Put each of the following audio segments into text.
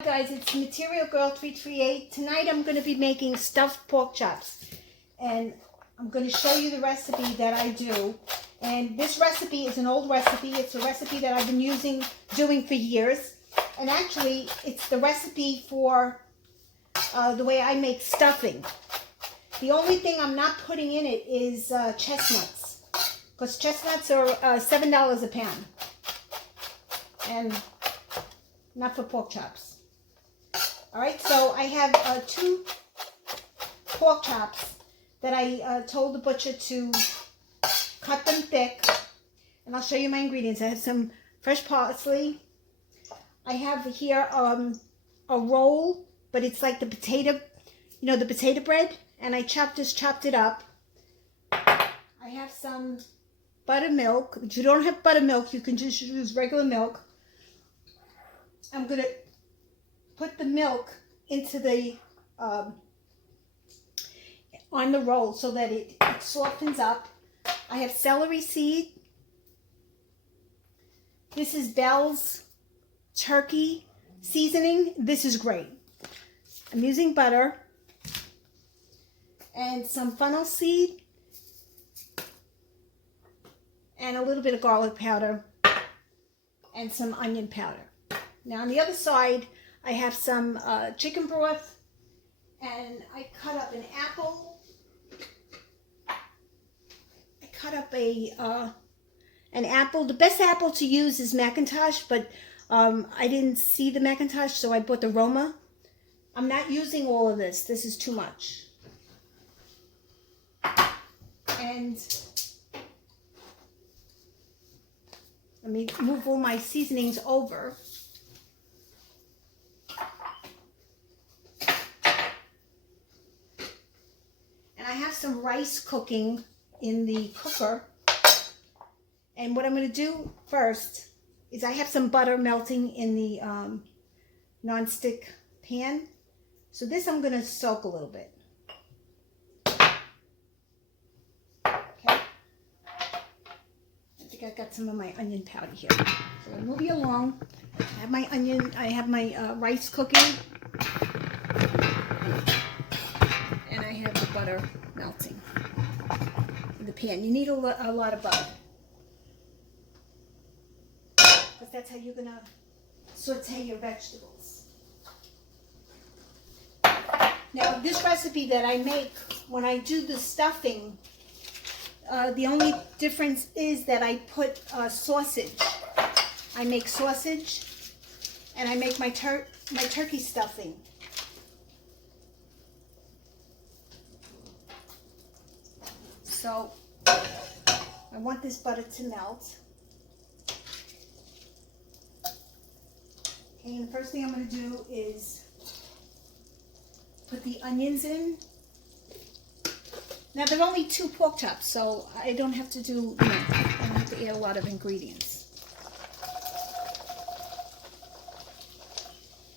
Hi guys, it's Material Girl 338. Tonight I'm going to be making stuffed pork chops, and I'm going to show you the recipe that I do. And this recipe is an old recipe. It's a recipe that I've been doing for years, and actually it's the recipe for the way I make stuffing. The only thing I'm not putting in it is chestnuts, because chestnuts are $7 a pound, and not for pork chops. Alright, so I have 2 pork chops that I told the butcher to cut them thick. And I'll show you my ingredients. I have some fresh parsley. I have here a roll, but it's like the potato, the potato bread. And I chopped it up. I have some buttermilk. If you don't have buttermilk, you can just use regular milk. I'm going to put the milk into the on the roll so that it softens up. I have celery seed. This is Bell's turkey seasoning. This is great. I'm using butter and some fennel seed and a little bit of garlic powder and some onion powder. Now on the other side, I have some chicken broth, and I cut up an apple. I cut up an apple. The best apple to use is Macintosh, but I didn't see the Macintosh, so I bought the Roma. I'm not using all of this. This is too much. And let me move all my seasonings over. I have some rice cooking in the cooker, and what I'm going to do first is I have some butter melting in the non-stick pan, so this I'm going to soak a little bit. Okay, I think I got some of my onion powder here, so I'll move you along. I have my onion, I have my rice cooking, and I have the butter melting in the pan. You need a lot of butter, because that's how you're going to saute your vegetables. Now, this recipe that I make, when I do the stuffing, the only difference is that I put sausage. I make sausage, and I make my turkey stuffing. So I want this butter to melt. Okay, and the first thing I'm going to do is put the onions in. Now there are only 2 pork chops, so I don't have to do, I don't have to add a lot of ingredients.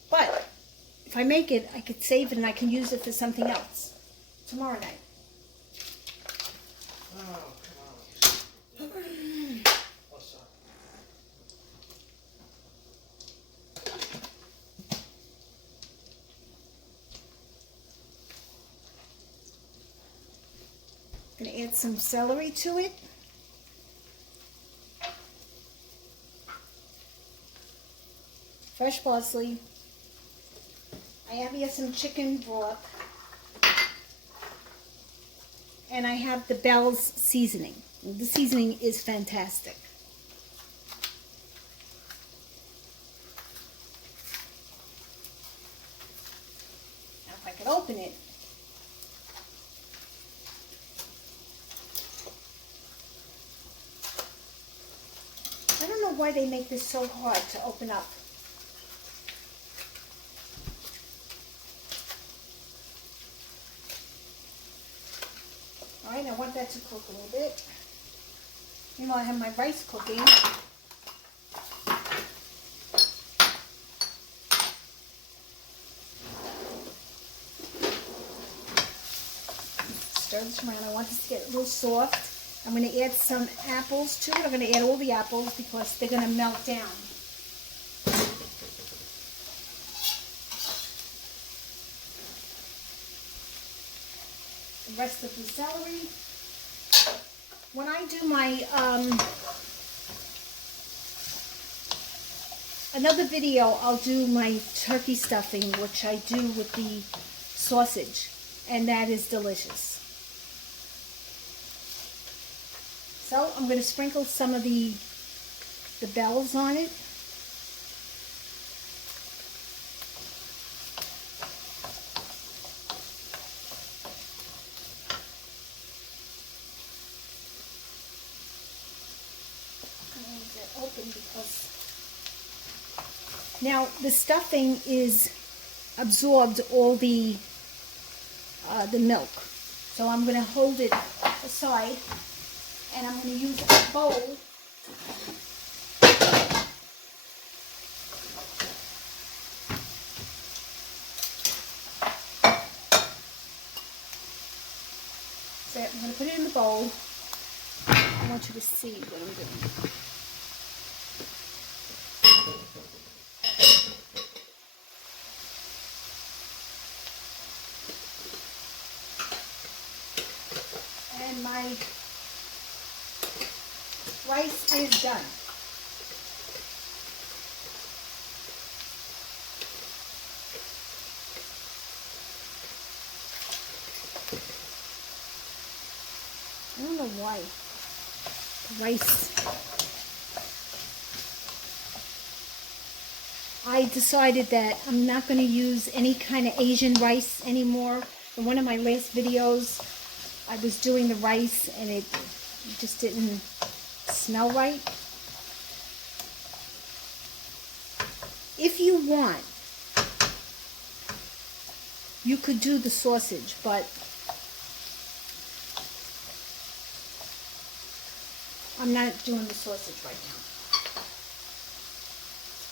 But if I make it, I could save it and I can use it for something else tomorrow night. Oh, come on. What's up? I'm going to add some celery to it. Fresh parsley. I have here some chicken broth. And I have the Bell's seasoning. The seasoning is fantastic. Now if I could open it. I don't know why they make this so hard to open up. Alright, I want that to cook a little bit. Meanwhile, I have my rice cooking. Stir this around. I want this to get a little soft. I'm going to add some apples to it. I'm going to add all the apples because they're going to melt down. the rest of the celery. When I do my another video, I'll do my turkey stuffing, which I do with the sausage, and that is delicious. So I'm going to sprinkle some of the bells on it. I'm going to get open because now the stuffing is absorbed all the milk. So I'm going to hold it aside. And I'm going to use a bowl so I'm going to put it in the bowl. I want you to see what I'm doing. And my rice is done. I don't know why. Rice. I decided that I'm not going to use any kind of Asian rice anymore. In one of my last videos, I was doing the rice and it just didn't smell right. If you want, you could do the sausage, but I'm not doing the sausage right now.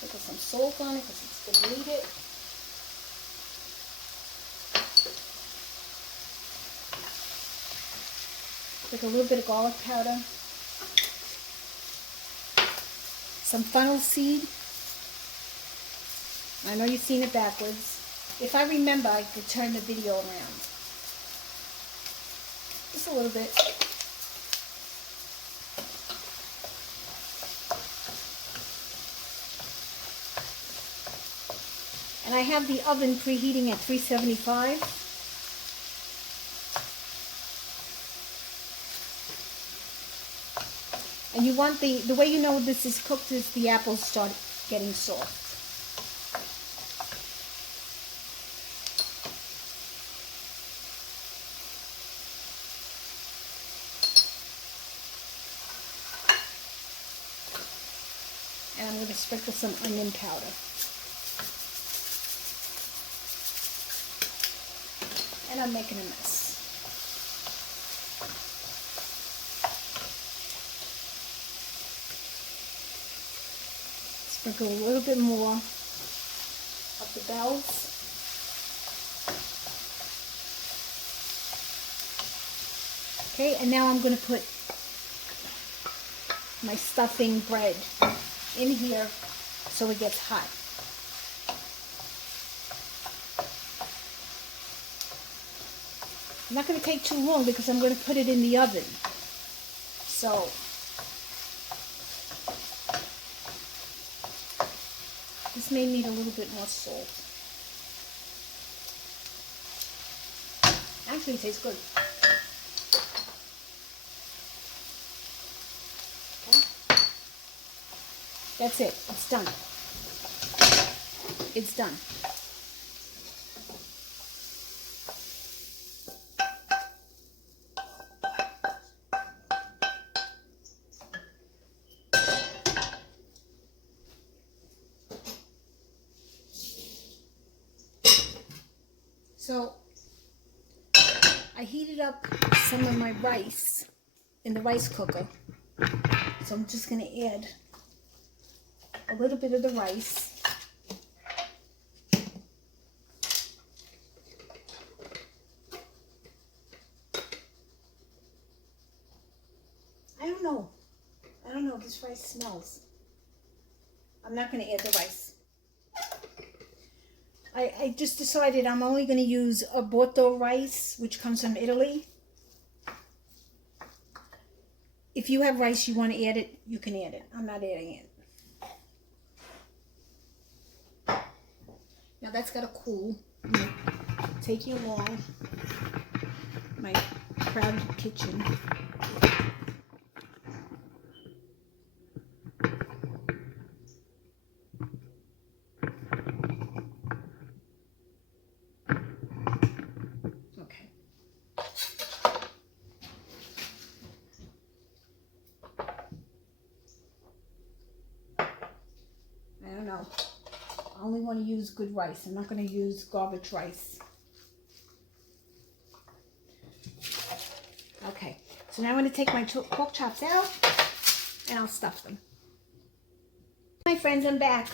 Put some salt on it because it's going to need it. Take a little bit of garlic powder. Some fennel seed. I know you've seen it backwards. If I remember, I could turn the video around. Just a little bit. And I have the oven preheating at 375. And you want the way you know this is cooked is the apples start getting soft. And I'm going to sprinkle some onion powder. And I'm making a mess. Sprinkle a little bit more of the bells. Okay, and now I'm going to put my stuffing bread in here so it gets hot. I'm not going to take too long because I'm going to put it in the oven. So this may need a little bit more salt. Actually, it tastes good. Okay. That's it. It's done. It's done. So I heated up some of my rice in the rice cooker. So I'm just going to add a little bit of the rice. I don't know. This rice smells. I'm not going to add the rice. I just decided I'm only going to use a Bordeaux rice, which comes from Italy. If you have rice you want to add it, you can add it. I'm not adding it. Now that's got to cool. Take you along my crowded kitchen. I only want to use good rice. I'm not going to use garbage rice. Okay, so now I'm going to take my pork chops out and I'll stuff them. My friends, I'm back.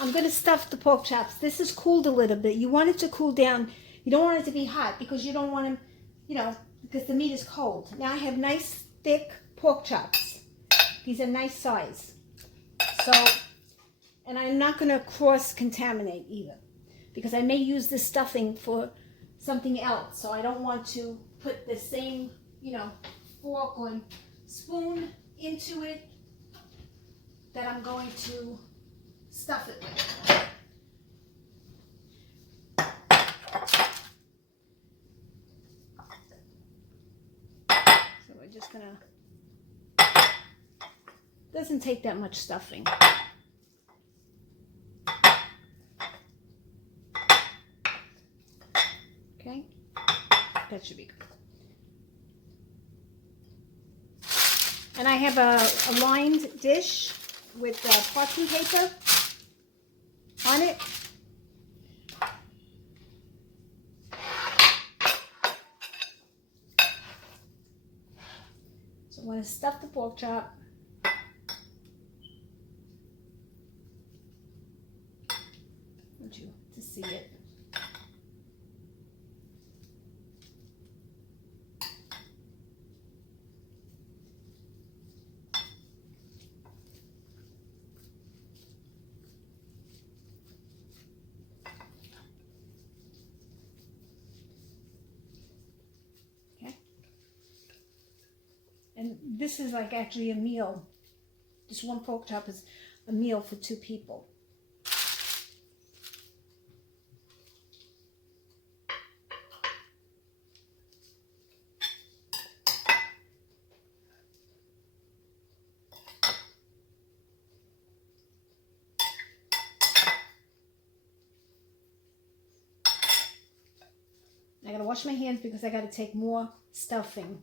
I'm going to stuff the pork chops. This has cooled a little bit. You want it to cool down. You don't want it to be hot because you don't want them, you know, because the meat is cold. Now I have nice thick pork chops. These are nice size. So, and I'm not going to cross-contaminate either because I may use this stuffing for something else. So I don't want to put the same, you know, fork or spoon into it that I'm going to stuff it with. So we're just going to, doesn't take that much stuffing. Okay, that should be good. And I have a lined dish with parchment paper on it. So I'm going to stuff the pork chop. I want you to see it. And this is like actually a meal. This one pork chop is a meal for 2 people. I gotta wash my hands because I gotta take more stuffing.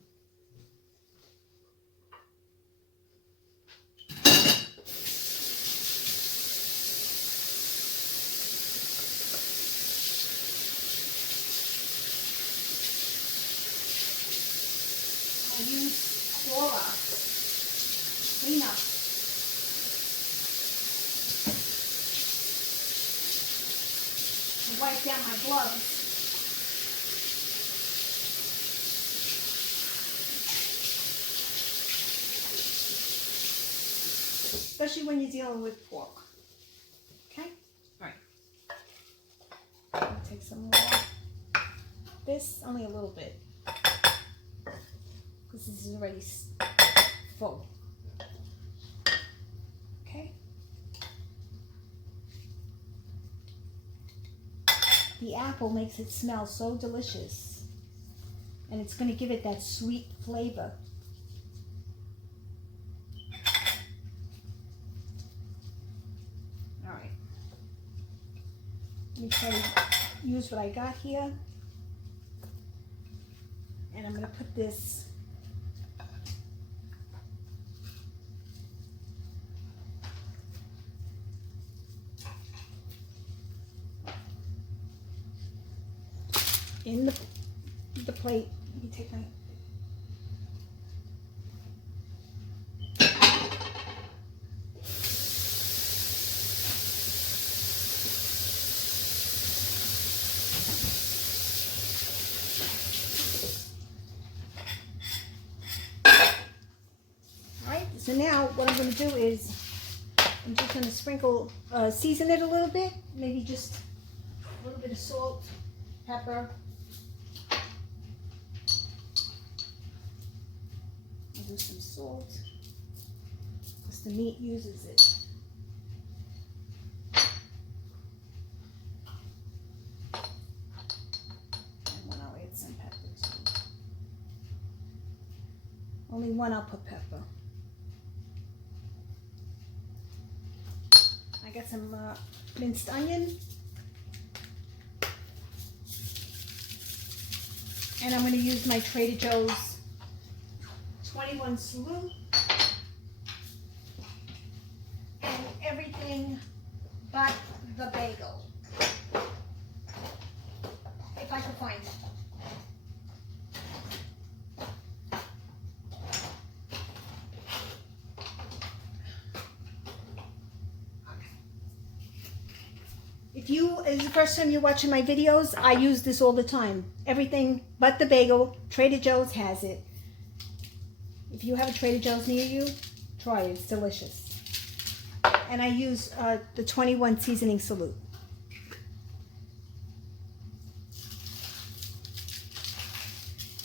I use Clorox cleanup. To wipe down my gloves. Especially when you're dealing with pork. Okay? Alright. Take some more. This, only a little bit. Because this is already full. Okay? The apple makes it smell so delicious. And it's going to give it that sweet flavor. Alright. Let me try to use what I got here. And I'm going to put this in the plate. Let me take my Alright, so now what I'm going to do is I'm just going to sprinkle, season it a little bit, maybe just bit of salt, pepper. I'll do some salt because the meat uses it. And then I'll add some pepper too. Only one I'll put pepper. I got some minced onion. And I'm going to use my Trader Joe's 21 salute. And everything but the bagel. If I can find it. If you is the first time you're watching my videos, I use this all the time. Everything but the bagel. Trader Joe's has it. If you have a Trader Joe's near you, try it. It's delicious. And I use the 21 seasoning salute.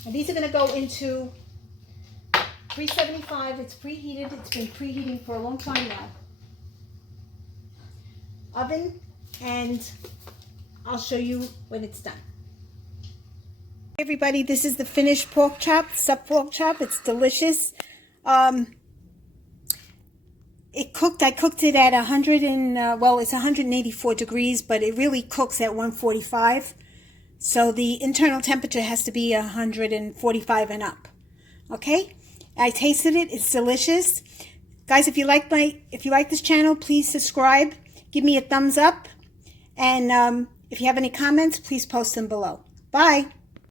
And these are going to go into 375. It's preheated. It's been preheating for a long time now. Oven. And I'll show you when it's done. Hey everybody, this is the finished pork chop, sub pork chop. It's delicious. It cooked. I cooked it at 100 and it's 184 degrees, but it really cooks at 145. So the internal temperature has to be 145 and up. Okay? I tasted it. It's delicious, guys. If you like this channel, please subscribe. Give me a thumbs up. And if you have any comments, please post them below. Bye.